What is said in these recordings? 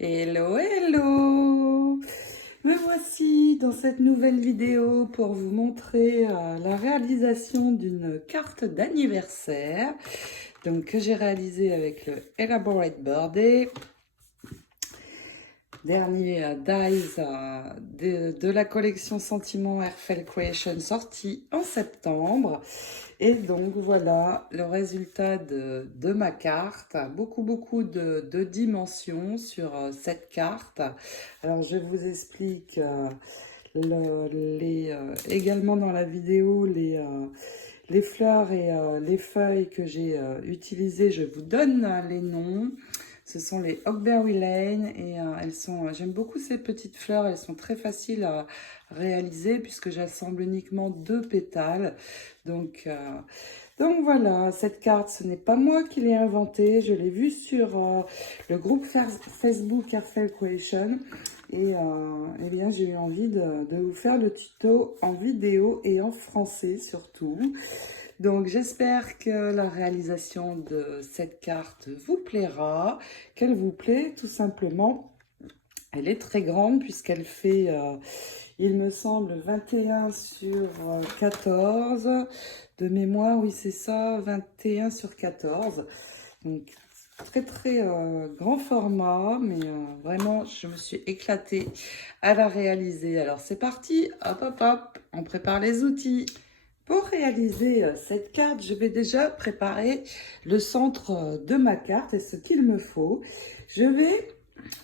Hello, hello! Me voici dans cette nouvelle vidéo pour vous montrer la réalisation d'une carte d'anniversaire que j'ai réalisée avec le Elaborate Birthday, dernier dies de la collection Sentiment Airfel Creation sorti en septembre. Et donc voilà le résultat de ma carte. Beaucoup de dimensions sur cette carte. Alors je vous explique également dans la vidéo les fleurs et les feuilles que j'ai utilisées. Je vous donne les noms. Ce sont les Hogberry Lane et j'aime beaucoup ces petites fleurs, elles sont très faciles à réaliser puisque j'assemble uniquement 2 pétales. Donc voilà, cette carte, ce n'est pas moi qui l'ai inventée, je l'ai vue sur le groupe Facebook Airfel Creation et eh bien j'ai eu envie de vous faire le tuto en vidéo et en français surtout. Donc j'espère que la réalisation de cette carte vous plaira, qu'elle vous plaît tout simplement. Elle est très grande puisqu'elle fait, il me semble, 21 sur 14. De mémoire, oui c'est ça, 21 sur 14. Donc très grand format, mais vraiment je me suis éclatée à la réaliser. Alors c'est parti, hop hop hop, on prépare les outils. Pour réaliser cette carte, je vais déjà préparer le centre de ma carte et ce qu'il me faut. Je vais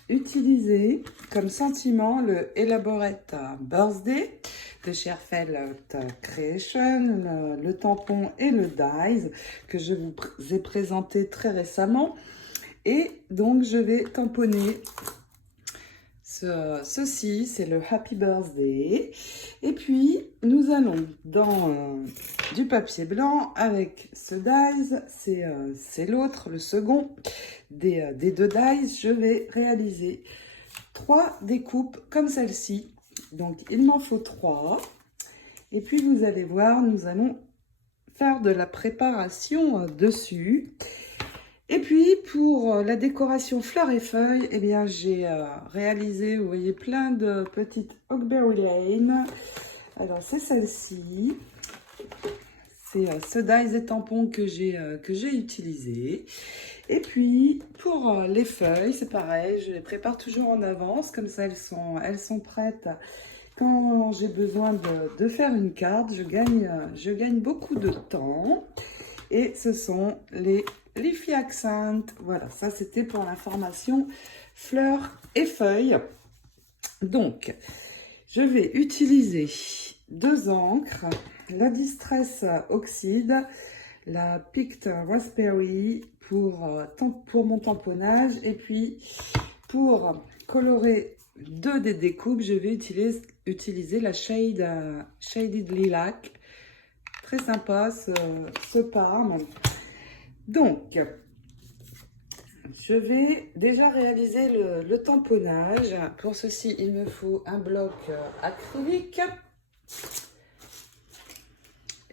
utiliser comme sentiment le Elaborate Birthday de chez Airfel Creation, le tampon et le dies que je vous ai présenté très récemment. Et donc je vais tamponner ceci, c'est le Happy Birthday. Et puis, nous allons dans du papier blanc avec ce dies. C'est l'autre, le second des 2 dies. Je vais réaliser 3 découpes comme celle-ci. Donc, il m'en faut 3. Et puis, vous allez voir, nous allons faire de la préparation dessus. Et puis, pour la décoration fleurs et feuilles, eh bien, j'ai réalisé, vous voyez, plein de petites Hogberry Lane. Alors, c'est celle-ci. C'est ce dies et tampon que j'ai utilisé. Et puis, pour les feuilles, c'est pareil, je les prépare toujours en avance. Comme ça, elles sont prêtes. Quand j'ai besoin de faire une carte, je gagne beaucoup de temps. Et ce sont les Leafy Accent. Voilà, ça c'était pour l'information fleurs et feuilles. Donc, je vais utiliser 2 encres, la Distress Oxide, la Picked Raspberry pour mon tamponnage. Et puis, pour colorer 2 des découpes, je vais utiliser la Shaded Lilac. Très sympa ce parme. Donc, je vais déjà réaliser le tamponnage. Pour ceci, il me faut un bloc acrylique.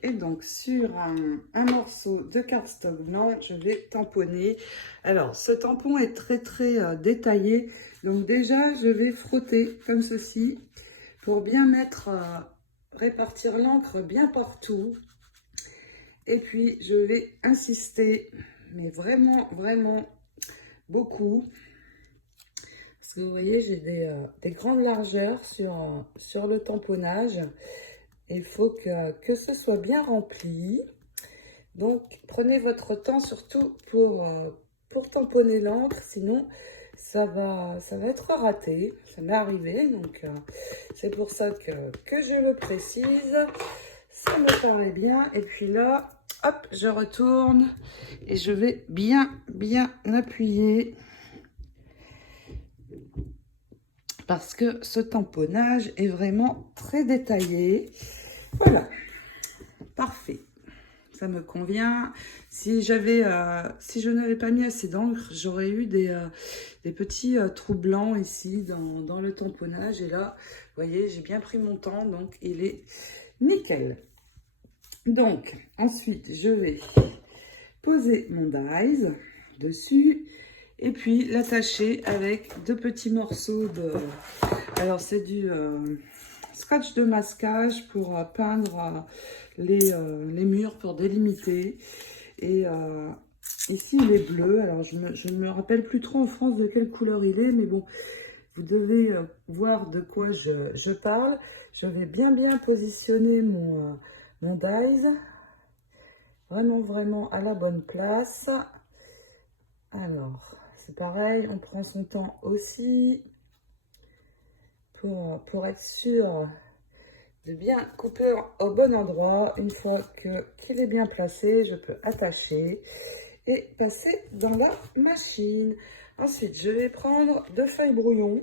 Et donc, sur un morceau de cardstock blanc, je vais tamponner. Alors, ce tampon est très détaillé. Donc déjà, je vais frotter comme ceci pour bien répartir l'encre bien partout. Et puis, je vais insister, mais vraiment beaucoup. Parce que vous voyez, j'ai des grandes largeurs sur le tamponnage. Il faut que ce soit bien rempli. Donc, prenez votre temps surtout pour tamponner l'encre. Sinon, ça va être raté. Ça m'est arrivé. Donc, c'est pour ça que je le précise. Ça me paraît bien. Et puis là, hop, je retourne et je vais bien appuyer parce que ce tamponnage est vraiment très détaillé. Voilà, parfait. Ça me convient. Si je n'avais pas mis assez d'encre, j'aurais eu des petits trous blancs ici dans le tamponnage. Et là, vous voyez, j'ai bien pris mon temps, donc il est nickel. Donc, ensuite, je vais poser mon dies dessus Et puis l'attacher avec 2 petits morceaux de... Alors c'est du scotch de masquage pour peindre les murs, pour délimiter. Et ici il est bleu, alors je ne me rappelle plus trop en France de quelle couleur il est, mais bon, vous devez voir de quoi je parle. Je vais bien positionner mon dies, vraiment à la bonne place. Alors, c'est pareil, on prend son temps aussi pour être sûr de bien couper au bon endroit. Une fois qu'il est bien placé, je peux attacher et passer dans la machine. Ensuite, je vais prendre 2 feuilles brouillon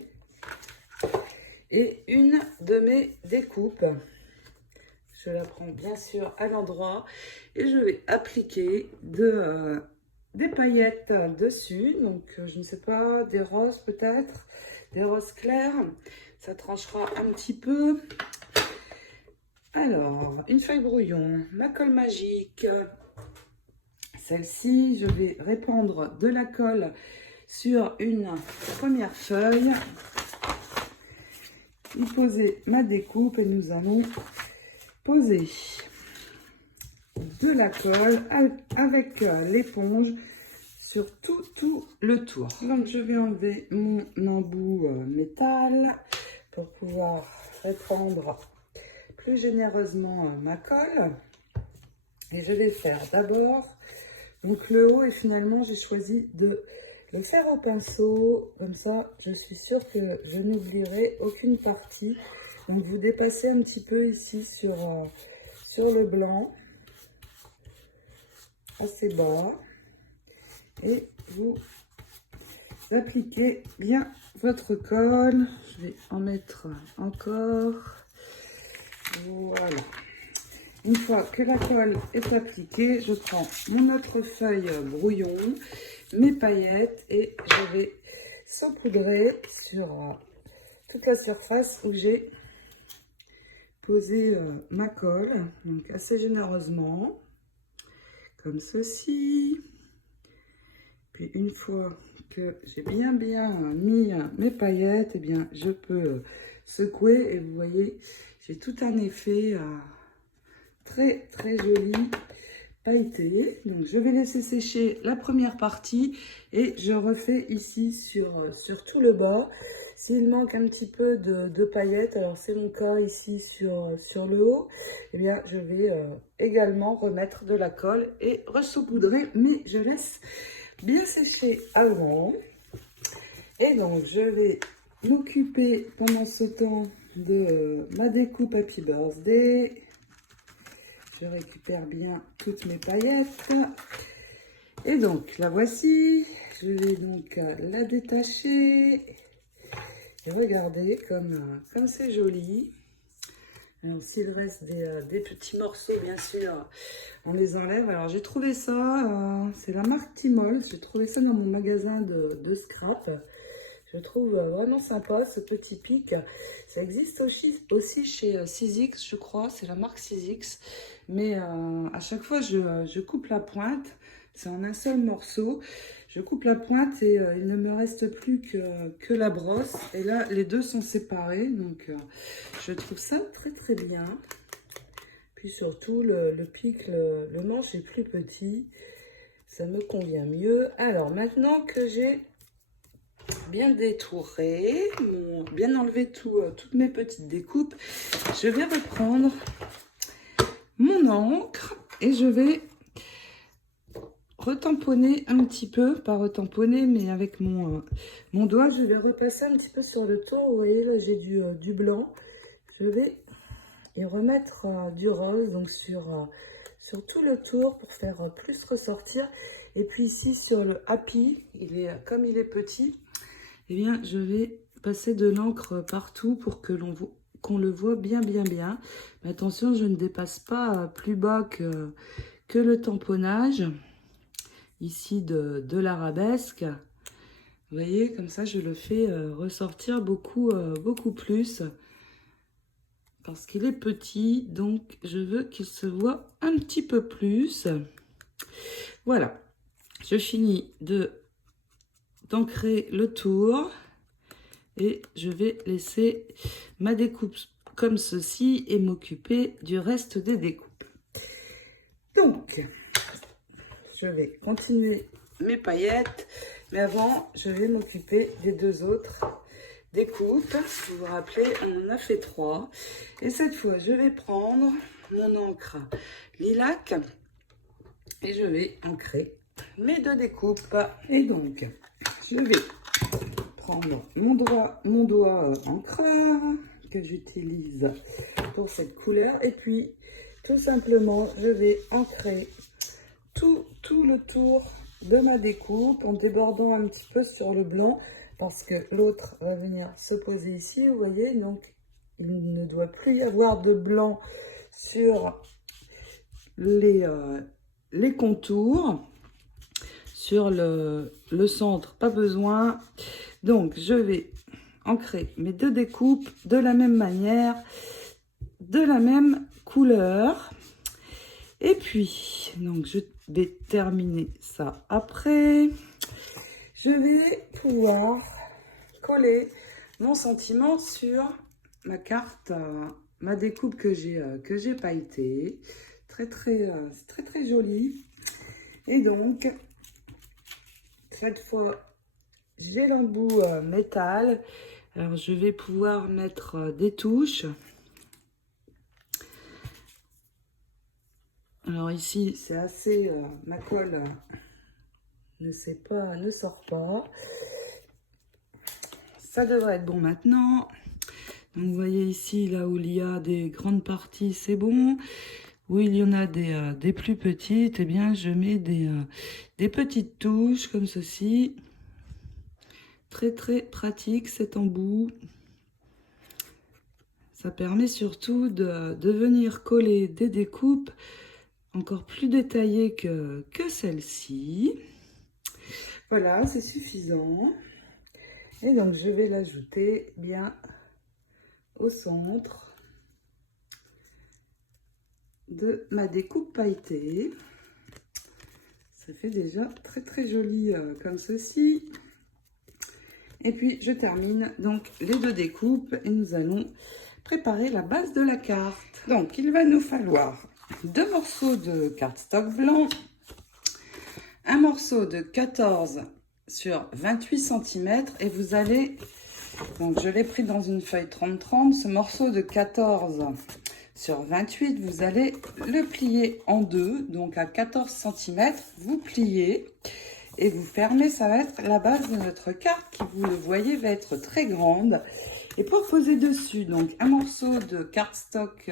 et une de mes découpes. Je la prends bien sûr à l'endroit et je vais appliquer des paillettes dessus. Donc, je ne sais pas, des roses peut-être, des roses claires. Ça tranchera un petit peu. Alors, une feuille brouillon, ma colle magique. Celle-ci, je vais répandre de la colle sur une première feuille. Y poser ma découpe et nous allons poser de la colle avec l'éponge sur tout le tour. Donc, je vais enlever mon embout métal pour pouvoir répandre plus généreusement ma colle. Et je vais faire d'abord donc le haut, et finalement j'ai choisi de le faire au pinceau, comme ça je suis sûre que je n'oublierai aucune partie. Donc vous dépassez un petit peu ici sur le blanc, assez bas, et vous appliquez bien votre colle. Je vais en mettre encore. Voilà. Une fois que la colle est appliquée, je prends mon autre feuille brouillon, mes paillettes et je vais saupoudrer sur toute la surface où j'ai posé ma colle, donc assez généreusement, comme ceci. Puis une fois que j'ai bien mis mes paillettes, eh bien je peux secouer et vous voyez, j'ai tout un effet très joli pailleté. Donc je vais laisser sécher la première partie et je refais ici sur tout le bas. S'il manque un petit peu de paillettes, alors c'est mon cas ici sur le haut, eh bien je vais également remettre de la colle et ressaupoudrer, mais je laisse bien sécher avant. Et donc je vais m'occuper pendant ce temps de ma découpe Happy Birthday. Je récupère bien toutes mes paillettes. Et donc, la voici. Je vais donc la détacher. Et regardez comme c'est joli. Alors, s'il reste des petits morceaux, bien sûr, on les enlève. Alors, j'ai trouvé ça, c'est la marque Tmall. J'ai trouvé ça dans mon magasin de scrap. Je trouve vraiment sympa ce petit pic. Ça existe aussi chez Sizzix, je crois. C'est la marque Sizzix. Mais à chaque fois, je coupe la pointe. C'est en un seul morceau. Je coupe la pointe et il ne me reste plus que la brosse. Et là, les deux sont séparés. Donc, je trouve ça très bien. Puis surtout, le pic, le manche est plus petit. Ça me convient mieux. Alors, maintenant que j'ai bien détouré, bien enlevé toutes mes petites découpes, je vais reprendre mon encre et je vais retamponner un petit peu, pas retamponner, mais avec mon doigt, je vais repasser un petit peu sur le tour. Vous voyez, là, j'ai du blanc. Je vais y remettre du rose, donc sur tout le tour pour faire plus ressortir. Et puis ici, sur le Happy, comme il est petit, eh bien, je vais passer de l'encre partout pour que qu'on le voit bien. Mais attention, je ne dépasse pas plus bas que le tamponnage ici de l'arabesque. Vous voyez, comme ça, je le fais ressortir beaucoup plus parce qu'il est petit. Donc, je veux qu'il se voit un petit peu plus. Voilà, je finis de d'ancrer le tour et je vais laisser ma découpe comme ceci et m'occuper du reste des découpes. Donc, je vais continuer mes paillettes, mais avant, je vais m'occuper des deux autres découpes. Vous vous rappelez, on en a fait 3. Et cette fois, je vais prendre mon encre lilac et je vais ancrer mes deux découpes. Et donc, je vais prendre mon doigt encreur que j'utilise pour cette couleur et puis tout simplement je vais ancrer tout le tour de ma découpe en débordant un petit peu sur le blanc parce que l'autre va venir se poser ici, vous voyez, donc il ne doit plus y avoir de blanc sur les contours. Sur le centre, pas besoin. Donc, je vais ancrer mes deux découpes de la même manière, de la même couleur. Et puis, donc, je vais terminer ça après. Je vais pouvoir coller mon sentiment sur ma carte, ma découpe que j'ai pailletée. C'est très joli. Et donc, cette fois, j'ai l'embout métal. Alors, je vais pouvoir mettre des touches. Alors ici, c'est assez... ma colle ne sort pas. Ça devrait être bon maintenant. Donc, vous voyez ici, là où il y a des grandes parties, c'est bon. Où il y en a des plus petites, eh bien, je mets des petites touches comme ceci. Très pratique cet embout. Ça permet surtout de venir coller des découpes encore plus détaillées que celle-ci. Voilà, c'est suffisant. Et donc je vais l'ajouter bien au centre de ma découpe pailletée. Ça fait déjà très joli comme ceci. Et puis, je termine donc les deux découpes et nous allons préparer la base de la carte. Donc, il va nous falloir 2 morceaux de cardstock blanc, un morceau de 14 sur 28 cm et vous allez, donc je l'ai pris dans une feuille 30-30, ce morceau de 14 sur 28, vous allez le plier en deux, donc à 14 cm, vous pliez et vous fermez, ça va être la base de notre carte qui, vous le voyez, va être très grande. Et pour poser dessus, donc un morceau de cardstock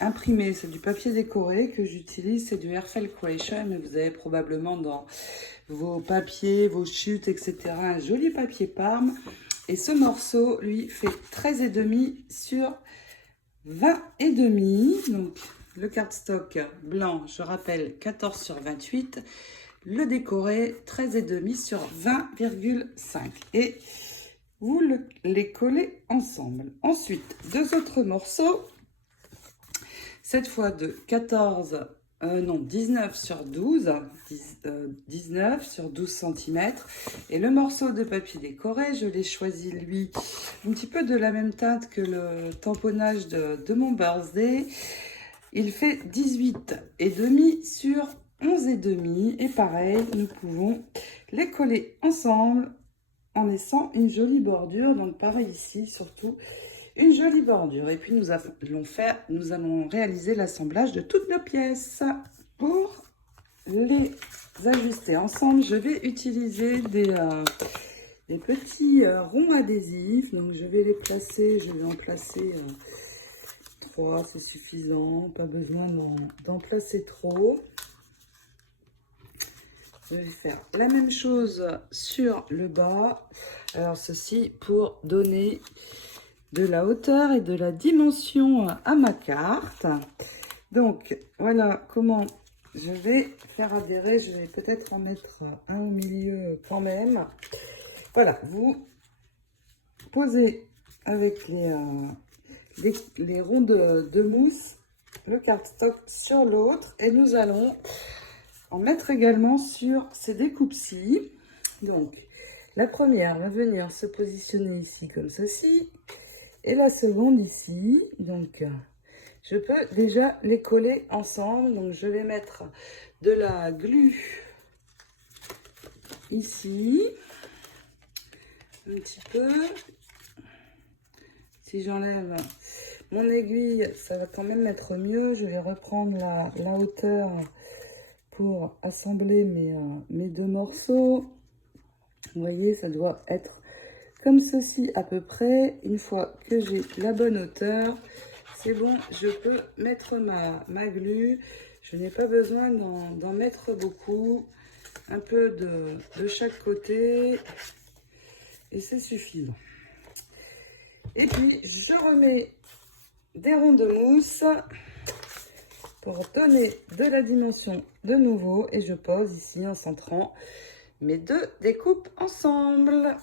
imprimé, c'est du papier décoré que j'utilise, c'est du Airfel Creation, mais vous avez probablement dans vos papiers, vos chutes, etc. un joli papier Parme. Et ce morceau, lui, fait 13,5 sur 20,5. Donc, le cardstock blanc, je rappelle, 14 sur 28. Le décoré, 13,5 sur 20,5. Et vous les collez ensemble. Ensuite, 2 autres morceaux. Cette fois de 19 sur 12. 19 sur 12 cm. Et le morceau de papier décoré, je l'ai choisi, lui, un petit peu de la même teinte que le tamponnage de mon birthday. Il fait 18,5 sur 11,5 et pareil, nous pouvons les coller ensemble en laissant une jolie bordure. Donc pareil ici, surtout une jolie bordure. Et puis nous allons réaliser l'assemblage de toutes nos pièces. Pour les ajuster ensemble, je vais utiliser des petits ronds adhésifs. Donc je vais les placer, je vais en placer 3, c'est suffisant, pas besoin d'en placer trop. Je vais faire la même chose sur le bas. Alors ceci pour donner de la hauteur et de la dimension à ma carte. Donc voilà comment je vais faire adhérer. Je vais peut-être en mettre un au milieu quand même. Voilà, vous posez avec les ronds de mousse le cardstock sur l'autre et nous allons en mettre également sur ces découpes-ci. Donc, la première va venir se positionner ici comme ceci. Et la seconde ici. Donc, je peux déjà les coller ensemble. Donc, je vais mettre de la glu ici. Un petit peu. Si j'enlève mon aiguille, ça va quand même être mieux. Je vais reprendre la hauteur pour assembler mes deux morceaux. Vous voyez, ça doit être comme ceci à peu près. Une fois que j'ai la bonne hauteur, c'est bon, je peux mettre ma glu. Je n'ai pas besoin d'en mettre beaucoup. Un peu de chaque côté. Et c'est suffisant. Et puis, je remets des ronds de mousse pour donner de la dimension de nouveau. Et je pose ici en centrant mes deux découpes ensemble.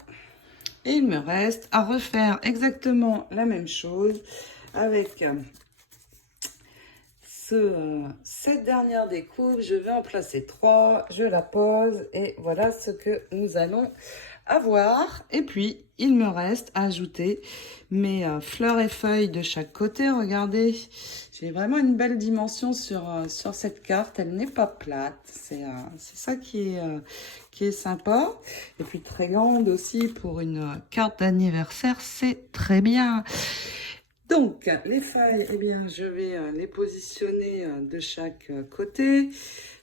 Et il me reste à refaire exactement la même chose avec cette dernière découpe. Je vais en placer 3, je la pose et voilà ce que nous allons avoir. Et puis, il me reste à ajouter mes fleurs et feuilles de chaque côté. Regardez, j'ai vraiment une belle dimension sur cette carte. Elle n'est pas plate. C'est ça qui est sympa. Et puis, très grande aussi pour une carte d'anniversaire. C'est très bien. Donc, les feuilles, eh bien, je vais les positionner de chaque côté.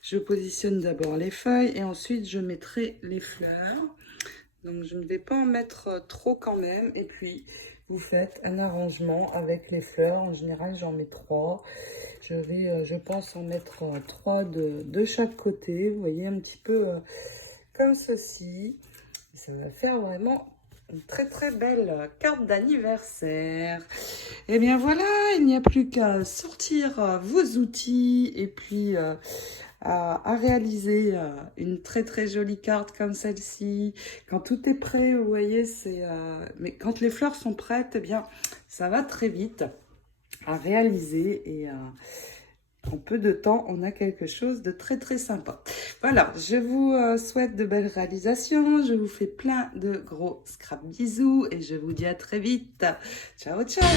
Je positionne d'abord les feuilles et ensuite, je mettrai les fleurs. Donc, je ne vais pas en mettre trop quand même. Et puis, vous faites un arrangement avec les fleurs. En général, j'en mets 3. Je pense en mettre 3 de chaque côté. Vous voyez, un petit peu comme ceci. Et ça va faire vraiment une très très belle carte d'anniversaire. Et bien voilà, il n'y a plus qu'à sortir vos outils et puis à réaliser une très très jolie carte comme celle-ci. Quand tout est prêt, vous voyez, mais quand les fleurs sont prêtes, eh bien ça va très vite à réaliser et en peu de temps, on a quelque chose de très très sympa. Voilà, je vous souhaite de belles réalisations. Je vous fais plein de gros scrap bisous et je vous dis à très vite. Ciao, ciao!